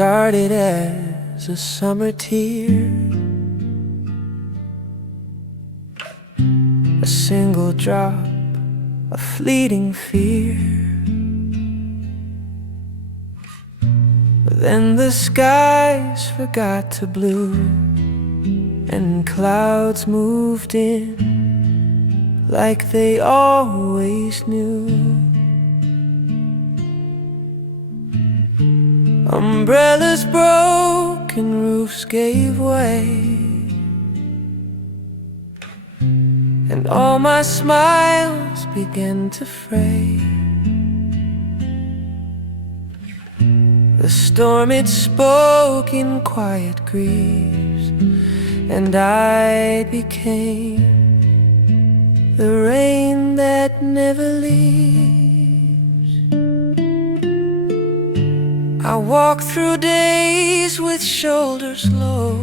started as a summer tear, a single drop, a fleeting fear. But then the skies forgot to blue, and clouds moved in like they always knew. Umbrellas broke and roofs gave way, and all my smiles began to fray. The storm, it spoke in quiet grieves, and I became the rain that never leaves. I walk through days with shoulders low,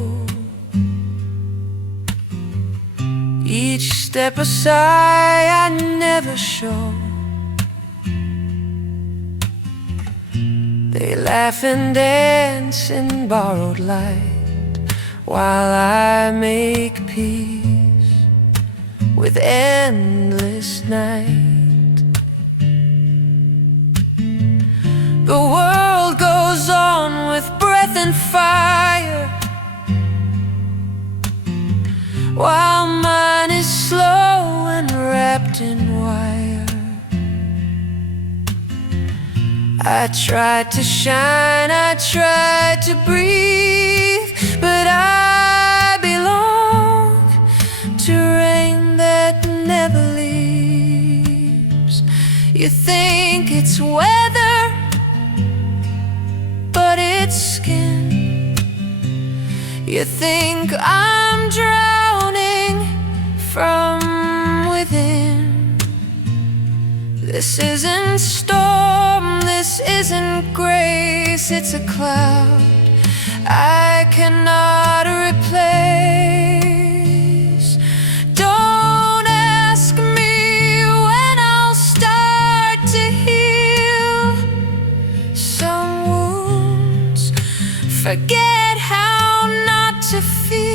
each step a sigh I never show. They laugh and dance in borrowed light, while I make peace with endless night. The world goes on with breath and fire, while mine is slow and wrapped in wire. I tried to shine, I tried to breathe, but I belong to rain that never leaves. You think it's weather, but it's skin. You think I'm drowning from within. This isn't storm, this isn't grace, it's a cloud I cannot replace. Don't ask me when I'll start to heal some wounds. Forget how not to feel.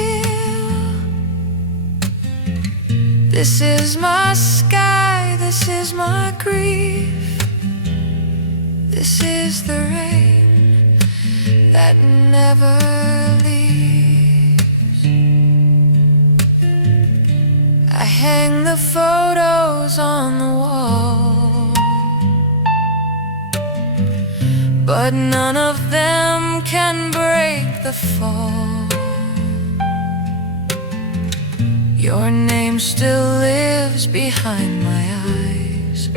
This is my sky, this is my grief. This is the rain that never leaves. I hang the photos on the wall, but none of them can break the fall. Your name still lives behind my eyes,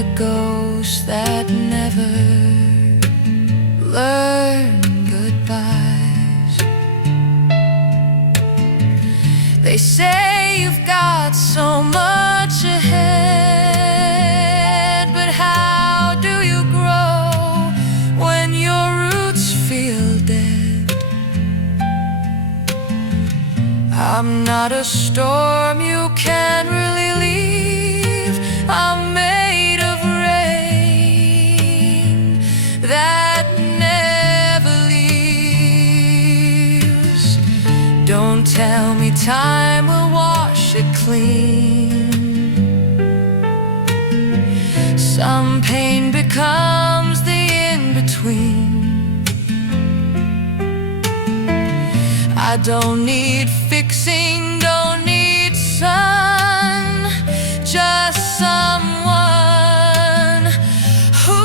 a ghost that never learned goodbyes. They say you've got so much ahead, but how do you grow when your roots feel dead? I'm not a storm you can really leave. I'm made of rain that never leaves. Don't tell me time will wash it clean. Some pain becomes the in-between. I don't need fixing, don't need sun, just someone who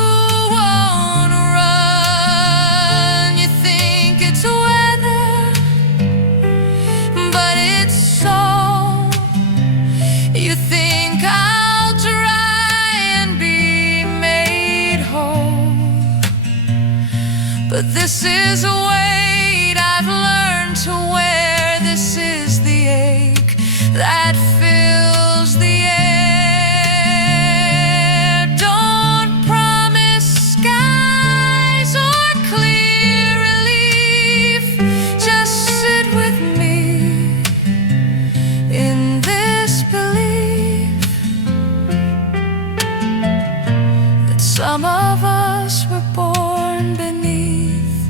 won't run. You think it's weather, but it's soul. You think I'll dry and be made whole, but this is a weight I've learned to wear. This is the ache that fills the air. Don't promise skies or clear relief. Just sit with me in this belief that some of us were born beneath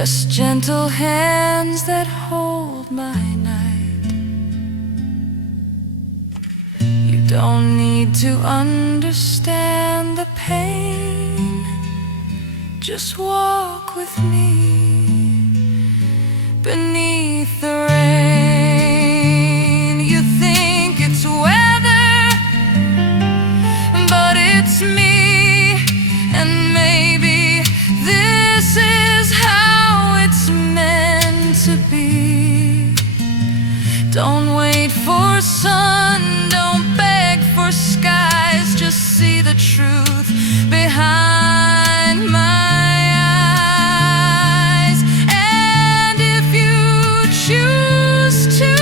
just gentle hands that hold my night. You don't need to understand the pain, just walk with me beneath the rain. You think it's weather, but it's me, and maybe this is how it's meant to be. Don't wait for sun, don't beg for skies, just see the truth behind my eyes. And if you choose to